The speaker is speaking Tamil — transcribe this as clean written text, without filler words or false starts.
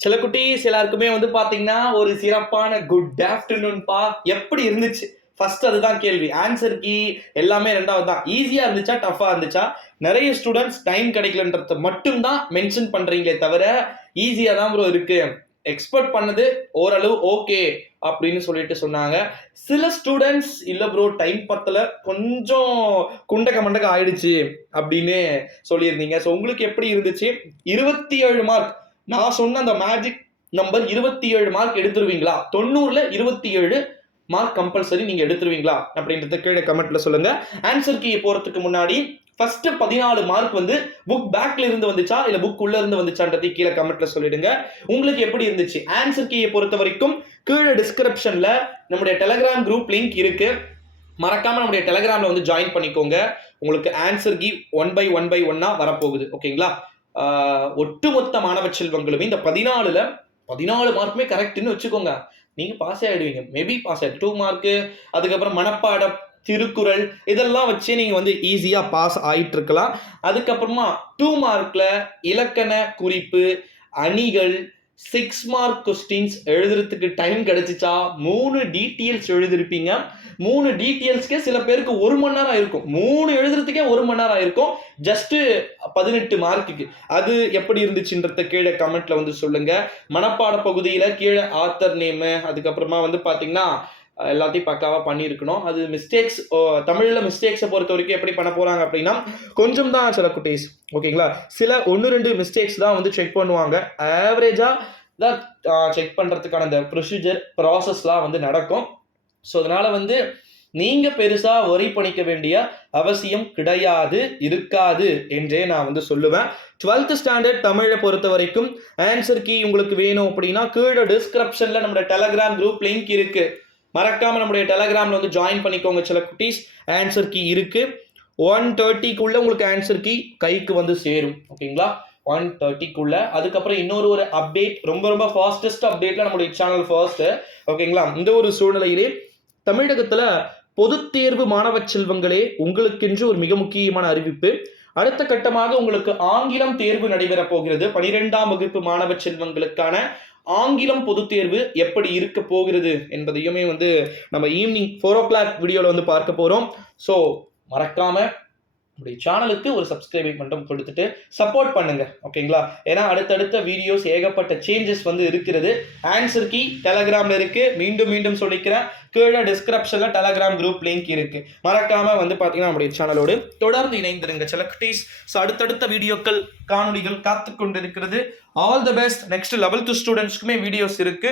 சில குட்டீஸ் எல்லாருக்குமே வந்து பாத்தீங்கன்னா ஒரு சிறப்பான குட் ஆஃப்டர்நூன்பா. எப்படி இருந்துச்சு? ஃபர்ஸ்ட் அதுதான் கேள்வி. ஆன்சர் கீ எல்லாமே ரெண்டாவது தான். ஈஸியா இருந்துச்சா டஃபா இருந்துச்சா? நிறைய ஸ்டூடெண்ட்ஸ் டைம் கிடைக்கலன்றத மட்டும் தான் மென்ஷன் பண்றீங்களே தவிர ஈஸியா தான் ப்ரோ இருக்கு, எக்ஸ்பெக்ட் பண்ணது ஓரளவு ஓகே அப்படின்னு சொல்லிட்டு சொன்னாங்க. சில ஸ்டூடெண்ட்ஸ் இல்ல ப்ரோ டைம் பத்தல, கொஞ்சம் குண்டக்க மண்டக்க ஆயிடுச்சு அப்படின்னு சொல்லியிருந்தீங்க. ஸோ உங்களுக்கு எப்படி இருந்துச்சு? 27 மார்க், நான் சொன்ன அந்த மேஜிக் நம்பர் 27 மார்க் எடுத்துருவீங்களா? 90ல 27 மார்க் கம்பல்சரி நீங்க எடுத்துருவீங்களா அப்படின்றத கீழே கமெண்ட்ல சொல்லுங்க. ஆன்சர் கீ போறதுக்கு முன்னாடி ஃபர்ஸ்ட் 14 மார்க் வந்து புக் பேக்ல இருந்து வந்துச்சா இல்ல புக் உள்ள இருந்து வந்துச்சான்றதை கீழே கமெண்ட்ல சொல்லிடுங்க. உங்களுக்கு எப்படி இருந்துச்சு? ஆன்சர் கீயை பொறுத்த வரைக்கும் கீழே டிஸ்கிரிப்ஷன்ல நம்முடைய டெலிகிராம் குரூப் லிங்க் இருக்கு, மறக்காம நம்முடைய டெலிகிராம்ல வந்து ஜாயின் பண்ணிக்கோங்க. உங்களுக்கு ஆன்சர் கீ 1 by 1 by 1 வரப்போகுது. ஓகேங்களா? ஒட்டுமொத்த மாணவ செல்வங்களுமே இந்த 14ல 14 மார்க்குமே கரெக்ட்னு வச்சுக்கோங்க, நீங்க பாஸ் ஆயிடுவீங்க. மேபி பாஸ் ஆயிடு 2 மார்க்கு, அதுக்கப்புறம் மனப்பாடம், திருக்குறள் இதெல்லாம் வச்சு நீங்க வந்து ஈஸியா பாஸ் ஆயிட்டு இருக்கலாம். அதுக்கப்புறமா 2 மார்க்ல இலக்கண குறிப்பு, அணிகள், 6 மார்க் கொஸ்டின்ஸ் எழுதுறதுக்கு டைம் கிடைச்சிச்சா 3 டீட்டெயில்ஸ் எழுதிருப்பீங்க. 3 டீட்டெயில்ஸ்க்கே சில பேருக்கு 1 மணி நேரம் ஆயிருக்கும். 3 எழுதுறதுக்கே 1 மணி நேரம் ஆயிருக்கும், ஜஸ்ட் 18 மார்க்குக்கு. அது எப்படி இருந்துச்சுன்றத கீழே கமெண்ட்ல வந்து சொல்லுங்க. மனப்பாட பகுதியில கீழே ஆத்தர் நேமு, அதுக்கப்புறமா வந்து பாத்தீங்கன்னா எல்லாத்தையும் பக்காவா பண்ணியிருக்கணும். அது மிஸ்டேக்ஸ், தமிழ்ல மிஸ்டேக்ஸை பொறுத்த வரைக்கும் எப்படி பண்ண போறாங்க அப்படின்னா கொஞ்சம் தான் சில குட்டீஸ். ஓகேங்களா? சில 1-2 மிஸ்டேக்ஸ் தான் வந்து செக் பண்ணுவாங்க. ஆவரேஜா தான் செக் பண்றதுக்கான இந்த ப்ரொசீஜர் ப்ராசஸ்லாம் வந்து நடக்கும். ஸோ அதனால வந்து நீங்க பெருசா ஒரி பண்ணிக்க வேண்டிய அவசியம் கிடையாது, இருக்காது என்றே நான் வந்து சொல்லுவேன். 12th ஸ்டாண்டர்ட் தமிழை பொறுத்த வரைக்கும் ஆன்சர் கீ உங்களுக்கு வேணும் அப்படின்னா கீழே டிஸ்கிரிப்ஷன்ல நம்மளோட டெலிகிராம் குரூப் லிங்க் இருக்கு, மறக்காம நம்முடைய டெலிகிராம்ல வந்து ஜாயின் பண்ணிக்கோங்க. சில குட்டீஸ் ஆன்சர் கீ இருக்கு. 1:30க்குள்ள உங்களுக்கு ஆன்சர் கீ கைக்கு வந்து சேரும். ஓகேங்களா? 1:30க்குள்ள. அதுக்கப்புறம் இன்னொரு அப்டேட், ரொம்ப ரொம்ப ஃபாஸ்டஸ்ட் அப்டேட்ல நம்மளுடைய சேனல் ஃபர்ஸ்ட். ஓகேங்களா? இந்த ஒரு சூழ்நிலையிலே தமிழகத்துல பொதுத் தேர்வு மாணவ செல்வங்களே உங்களுக்கென்று ஒரு மிக முக்கியமான அறிவிப்பு. அடுத்த கட்டமாக உங்களுக்கு ஆங்கிலம் தேர்வு நடைபெற போகிறது. 12ஆம் வகுப்பு மாணவ செல்வங்களுக்கான ஆங்கிலம் பொதுத் தேர்வு எப்படி இருக்க போகிறது என்பதையுமே வந்து நம்ம ஈவினிங் 4 o'clock வீடியோல வந்து பார்க்க போறோம். ஸோ மறக்காம நம்முடைய சேனலுக்கு ஒரு சப்ஸ்கிரைப் மட்டும் கொடுத்துட்டு சப்போர்ட் பண்ணுங்க. ஓகேங்களா? ஏன்னா அடுத்தடுத்த வீடியோஸ் ஏகப்பட்ட சேஞ்சஸ் வந்து இருக்கிறது. ஆன்சர் கீ டெலிகிராம்ல இருக்கு, மீண்டும் மீண்டும் சொல்லிக்கிறேன், கீழே டிஸ்கிரிப்ஷன்ல டெலிகிராம் குரூப் லிங்க் இருக்கு, மறக்காம வந்து பாத்தீங்கன்னா நம்முடைய சேனலோடு தொடர்ந்து இணைந்திருங்க செலக்டீஸ். அடுத்தடுத்த வீடியோக்கள் காணொலிகள் காத்து கொண்டிருக்கிறது. All the best. Next 11th ஸ்டூடெண்ட்ஸ்க்குமே வீடியோஸ் இருக்கு.